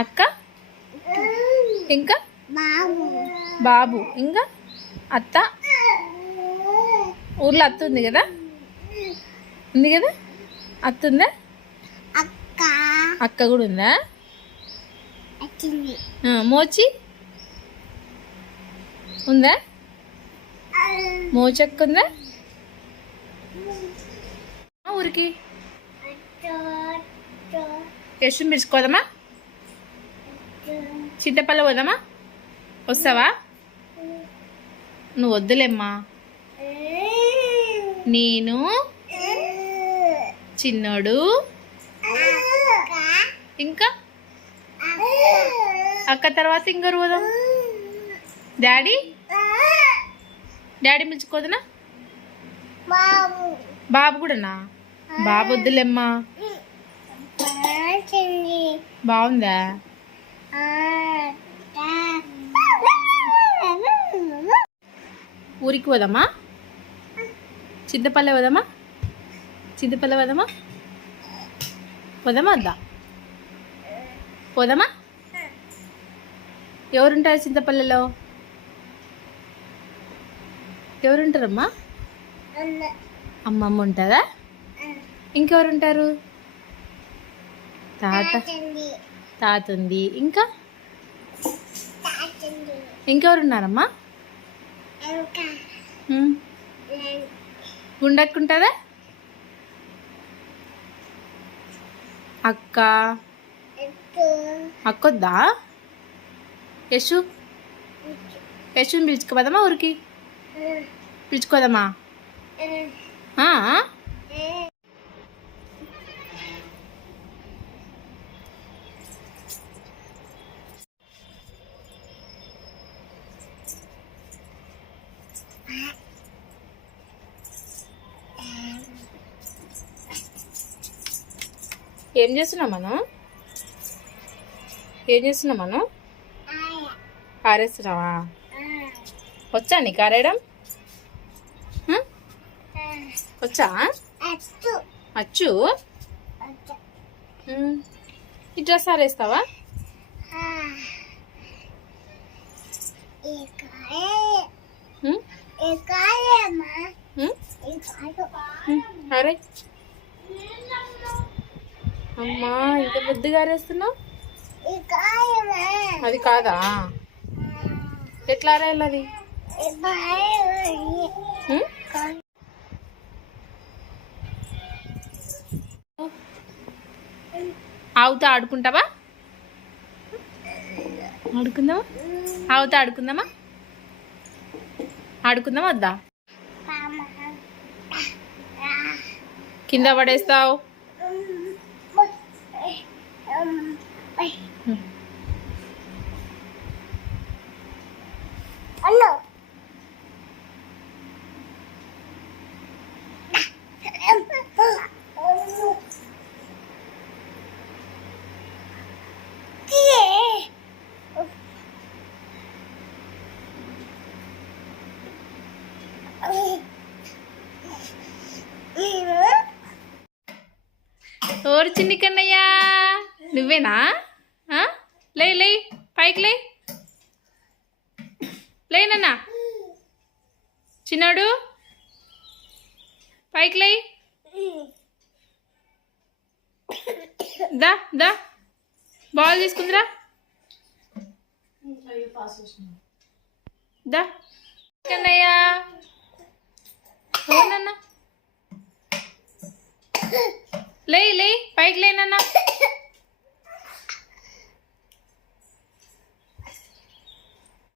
అక్క ఇంకా బాబు ఇంకా అత్త. ఊర్లో అత్త ఉంది కదా, ఉంది కదా అత్త ఉందా? అక్క కూడా ఉందా? మోచి ఉందా? మోచక్క ఉందా? ఊరికి యశు మిర్చుకోదమ్మా, చింతపల్లి పోదామా? వస్తావా? నువ్వు వద్దులేమ్మా, నేను చిన్నోడు ఇంకా అక్క తర్వాత ఇంకొరు పోదాం. Daddy daddy మించుకోదనా? బాబు కూడానా? బాబు వద్దులేమ్మా. బాగుందా? ఊరికి పోదామా? చింతపల్లె పోదామా? చింతపల్లె పోదామా? పోదామా వద్దా? పోదామా? ఎవరుంటారు చింతపల్లెలో? ఎవరుంటారమ్మా? అమ్మమ్మ ఉంటుందా? ఇంకెవరుంటారు? తాత ఉంది. ఇంకా ఇంకెవరున్నారమ్మా? గుండక్క ఉంటుందా? అక్క అక్కొద్దా? యశు యశుని పిలుచుకోదామా? ఊరికి పిలుచుకోదామా? ఏం చేస్తున్నాం మనం? ఏం చేస్తున్నాం మనం? ఆరేస్తున్నావా? వచ్చా నీకు ఆరేయడం? వచ్చా? అచ్చు. ఈ డ్రెస్ ఆరేస్తావా? అరే అమ్మా, ఇంత బుద్ధిగా ఆరేస్తున్నావు. అది కాదా? ఎట్లా ఆరేయాలి అది? ఆవుతో ఆడుకుంటావా? ఆడుకుందామా? ఆవుతో ఆడుకుందామా? ఆడుకుందామా వద్దా? కింద పడేస్తావు. ఓరు చిన్ని కన్నయ్య, నువ్వేనా? లే లే, పైకి లే, లేనన్నా చిన్నాడు, పైకి లే. దా దా, బాల్ తీసుకుందిరా. దా కన్నయ్య, లే లే, పైకి లేనన్నా.